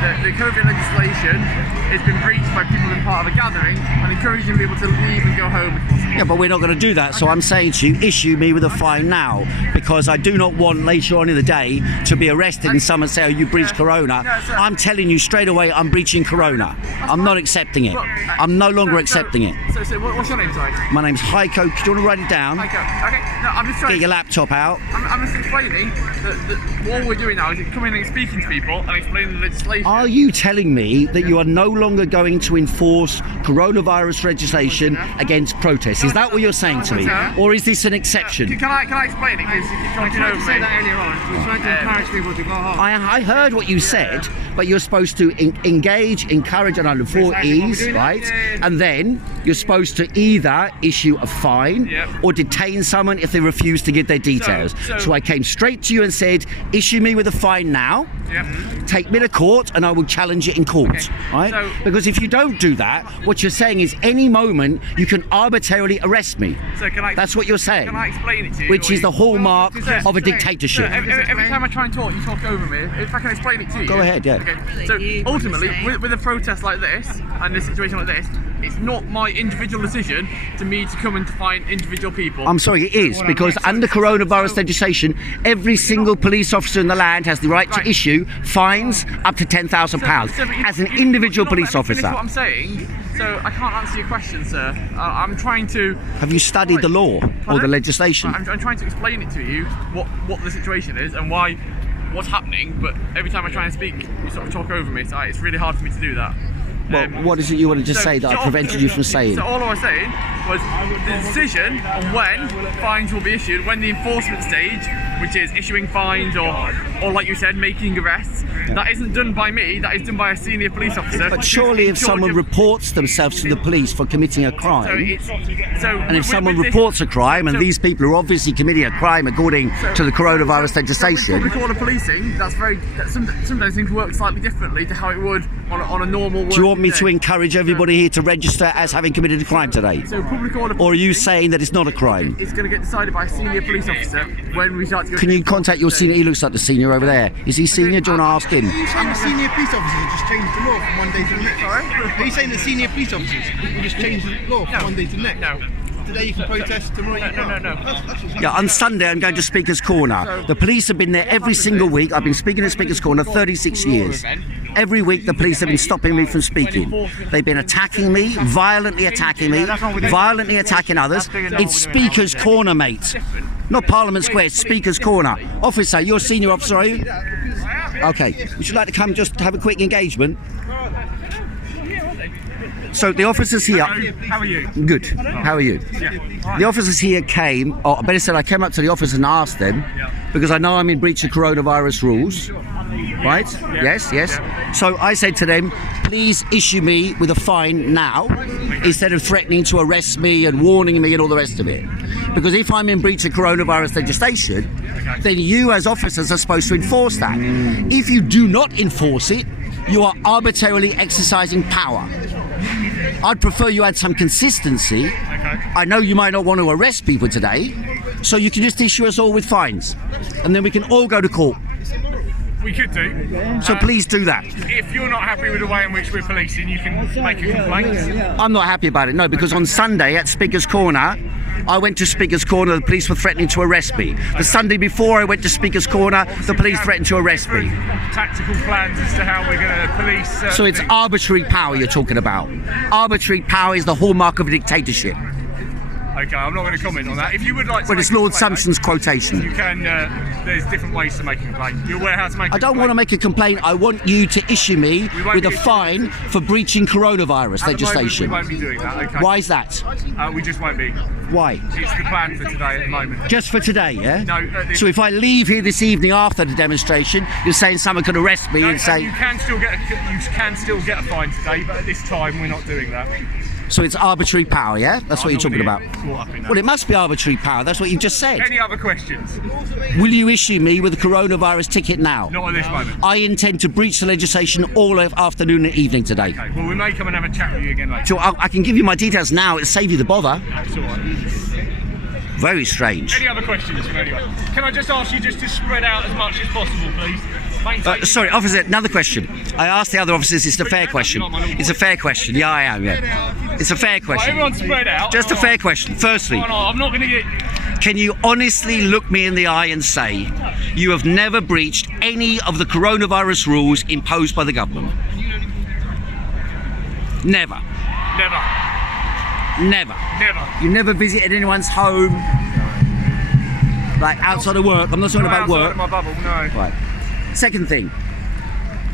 the COVID legislation has been breached by people in part of a gathering and encouraging people to leave and go home if possible. Yeah, but we're not going to do that. So I'm saying to you, issue me with a fine now, because I do not want later on in the day to be arrested and someone say, oh, you breached Corona. I'm telling you straight away, I'm breaching Corona. I'm not accepting it. I'm no longer accepting it. So what's your name, sorry? My name's Heiko. Do you want to write it down? Heiko. Okay. No, I'm just trying. Get your laptop out. I'm just explaining that all we're doing now is coming and speaking to people and explaining the legislation. Are you telling me that you are no longer going to enforce coronavirus legislation against protests? Is that what you're saying to me? Or is this an exception? Can I explain it? Because you're I tried to say that earlier on. We're trying to encourage people to go home. I heard what you said, but you're supposed to engage, encourage, and under 4 E's, right? And then you're supposed to either issue a fine or detain someone if they refuse to give their details. So I came straight to you and said, issue me with a fine now, take me to court, and I will challenge it in court, right? Because if you don't do that, what you're saying is any moment you can arbitrarily arrest me. That's what you're saying. Can I explain it to you? Which is the hallmark of a dictatorship. Every time I try and talk, you talk over me. If I can explain it to you. Go ahead, yeah. Okay. So ultimately, with a protest like this and a situation like this, it's not my individual decision to me to come and to find individual people. I'm sorry, it is, because under coronavirus legislation, every single police officer in the land has the right to issue fines up to £10,000 as an individual police officer. That's what I'm saying. So I can't answer your question, sir. I'm trying to... Have you studied the law or the legislation? I'm trying to explain it to you, what the situation is and what's happening, but every time I try and speak, you sort of talk over me, so it's really hard for me to do that. Well, what is it you wanted to say that I prevented you from saying? So all I was saying was the decision on when fines will be issued, when the enforcement stage, which is issuing fines or like you said, making arrests, that isn't done by me, that is done by a senior police officer. But surely if someone reports themselves to the police for committing a crime, and if someone reports a crime, and these people are obviously committing a crime according to the coronavirus legislation... Public order policing, sometimes things work slightly differently to how it would on a normal work. Do you want me to encourage everybody here to register as having committed a crime today? So public order or are you saying that it's not a crime? It's going to get decided by a senior police officer when we start to go. Can you contact your senior? He looks like the senior over there. Is he senior? Do you want to ask him? Are you saying the senior police officers just changed the law from one day to the next? Sorry? Are you saying the senior police officers will just change the law from one day to the next? No. Today you can protest, tomorrow you can't. No. Yeah, on Sunday I'm going to Speaker's Corner. The police have been there every single week. I've been speaking at Speaker's Corner 36 years. Every week the police have been stopping me from speaking. They've been attacking me, violently attacking others. It's Speaker's Corner, mate. Not Parliament Square, it's Speaker's Corner. Officer, you're a senior officer, are you? Okay. Would you like to come just to have a quick engagement? So the officers here... How are you? Good. How are you? Yeah. The officers here came... Oh, I better say I came up to the officers and asked them, because I know I'm in breach of coronavirus rules. Right? Yes. So I said to them, please issue me with a fine now, instead of threatening to arrest me and warning me and all the rest of it. Because if I'm in breach of coronavirus legislation, then you as officers are supposed to enforce that. If you do not enforce it, you are arbitrarily exercising power. I'd prefer you had some consistency. I know you might not want to arrest people today, so you can just issue us all with fines, and then we can all go to court. We could do. So please do that. If you're not happy with the way in which we're policing, you can make a complaint. I'm not happy about it, no, because on Sunday at Speaker's Corner, I went to Speaker's Corner, the police were threatening to arrest me. The Sunday before I went to Speaker's Corner, the police threatened to arrest me. Tactical plans as to how we're going to police... So it's arbitrary power you're talking about. Arbitrary power is the hallmark of a dictatorship. Okay, I'm not going to comment on that. If you would like to... But it's Lord Sumption's quotation. You can... there's different ways to make a complaint. You're aware how to make a complaint? I don't want to make a complaint. I want you to issue me with a fine for breaching coronavirus legislation. We won't be doing that, okay? Why is that? We just won't be. Why? It's the plan for today at the moment. Just for today, yeah? No. So if I leave here this evening after the demonstration, you're saying someone could arrest me and say... You can still get a fine today, but at this time we're not doing that. So it's arbitrary power, yeah? That's what you're talking about. Well, it must be arbitrary power. That's what you've just said. Any other questions? Will you issue me with a coronavirus ticket now? Not at this moment. I intend to breach the legislation all afternoon and evening today. Okay, well, we may come and have a chat with you again later. So I can give you my details now. It'll save you the bother. That's all right. Very strange. Any other questions from anyone? Can I just ask you just to spread out as much as possible, please? Sorry, officer, another question. I asked the other officers, it's a fair question. It's a fair question. Yeah, I am, yeah. It's a fair question. Everyone's spread out. Just a fair question. Firstly, I'm not going to get... can you honestly look me in the eye and say you have never breached any of the coronavirus rules imposed by the government? Never. Never. Never. Never. You never visited anyone's home, like outside of work. I'm not talking about work. Outside of my bubble, no. Right. Second thing,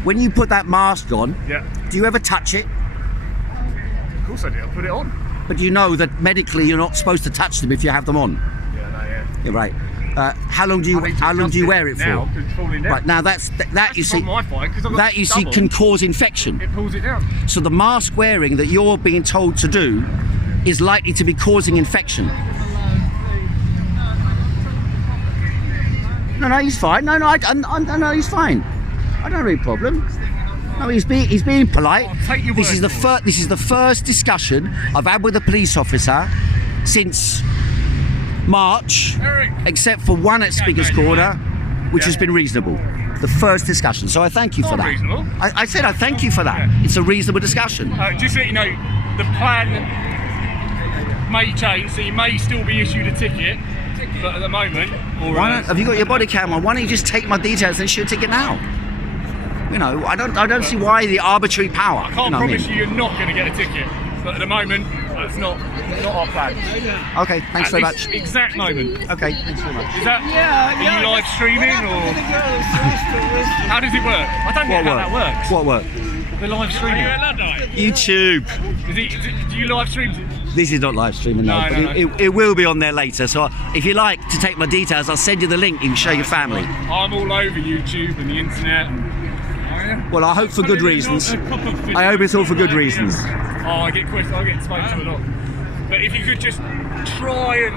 when you put that mask on, Yeah. do you ever touch it? Of course I did. I put it on. But you know that medically you're not supposed to touch them if you have them on. Yeah, no, yeah. Yeah, right. How long do you wear it for? Now, 'cause it's falling down. Right now, that you see, that you see can cause infection. It pulls it down. So the mask wearing that you're being told to do is likely to be causing infection. No, he's fine. No, he's fine. I don't have any problem. No, he's being polite. I'll take your This word is for this is the first discussion I've had with a police officer since March, Eric. except for one at Speaker's Corner, which has been reasonable. The first discussion. So I thank you for Not that. reasonable. I said I thank you for that. It's a reasonable discussion. Just to let you know, the plan may change, so you may still be issued a ticket, but at the moment, Why not? Have you got your body cam on? Why don't you just take my details and issue a ticket now? You know, I don't see why the arbitrary power. I can't promise you're not going to get a ticket, but at the moment, that's not our plan. Okay, thanks very At much. this exact moment. Okay, thanks very much. Is that? Are you live streaming or? How does it work? I don't get how that works. What work? The live streaming. Are you at Ludlow? YouTube. Do you live stream? This is not live streaming, no, No, but no. It will be on there later. So if you like to take my details, I'll send you the link. You can show your family. I'm all over YouTube and the internet. Well, I hope for good reasons. I hope it's all for good reasons. Oh, I get questions. I get spoken to a lot. But if you could just try and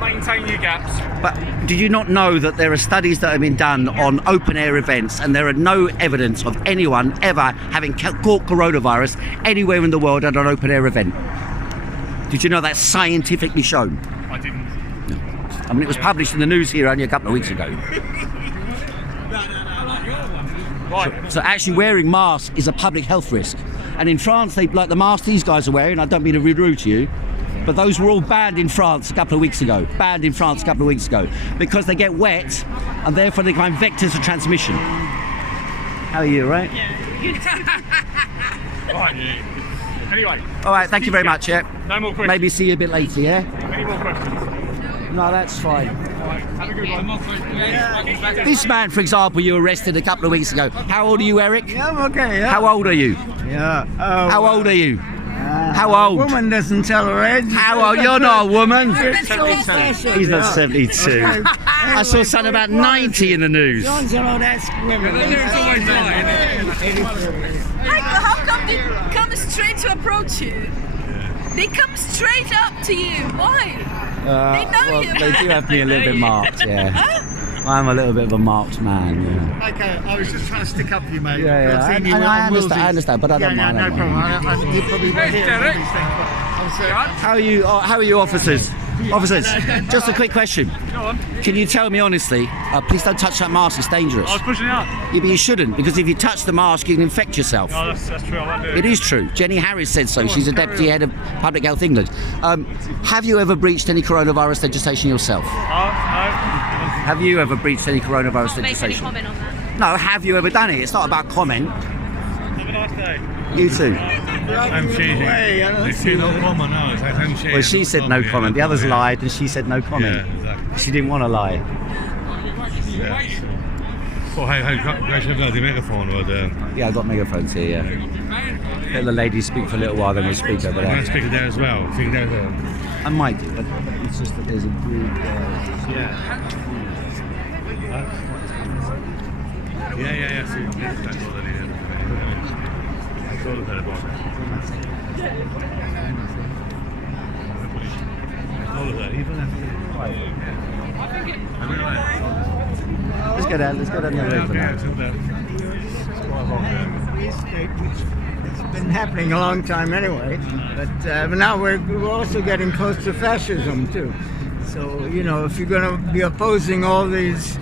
maintain your gaps. But did you not know that there are studies that have been done on open air events, and there are no evidence of anyone ever having caught coronavirus anywhere in the world at an open air event? Did you know that's scientifically shown? I didn't. I mean, it was published in the news here only a couple of weeks ago. Right. So actually wearing masks is a public health risk. And in France, they like the masks these guys are wearing, I don't mean to be rude to you, but those were all banned in France a couple of weeks ago. Because they get wet and therefore they become vectors of transmission. How are you, right? Right. Anyway. All right, thank you very much, yeah. No more questions. Maybe see you a bit later, yeah? Any more questions? No, that's fine. Right. Have a good one. This man, for example, you arrested a couple of weeks ago. How old are you, Eric? Yeah, I'm okay. Yeah. How old are you? Yeah. How old are you? How old? Woman doesn't tell her age. How old? You're not a woman. It's so special. He's not 72. I saw something about 90 in the news. Don't you know that's women? How come they come straight to approach you? They come straight up to you. Why? They know Well, you. they do have me a little bit marked, yeah. I'm a little bit of a marked man, yeah. Okay, I was just trying to stick up for you, mate. Yeah, I've seen you and on I Wills's. understand, but I don't mind. Yeah, I no don't mind. problem. You probably won't hear Derek. these things, but How are you, officers? Officers, just a quick question. Go on. Can you tell me honestly, please don't touch that mask, it's dangerous. I was pushing it up. Yeah, but you shouldn't, because if you touch the mask, you can infect yourself. Oh, that's true. I won't do it. It is true. Jenny Harris said so. She's a deputy head of Public Health England. Have you ever breached any coronavirus legislation yourself? No. Have you ever breached any coronavirus legislation? comment on that. No, have you ever done it? It's not about comment. Have a nice day. You too. I'm changing. It's no comment now. I'm changing. Well, she said no comment. The others lied, and she said no comment. Yeah, exactly. She didn't want to lie. Oh, how guys have got the megaphone or the. Yeah, I've got megaphones here. Yeah. Let the ladies speak for a little while, then we'll speak over I'm going there. to speak there as well. Speak there as well. I might do, but it's just that there's a group. Yeah. Yeah. See, that's all that is. That's all that about. All of that, even after. Let's go down the road for now. It's been happening a long time anyway, but now we're also getting close to fascism too. So, you know, if you're going to be opposing all these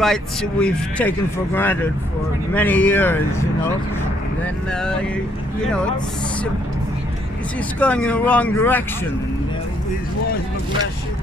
rights we've taken for granted for many years, then it's going in the wrong direction. These wars of aggression,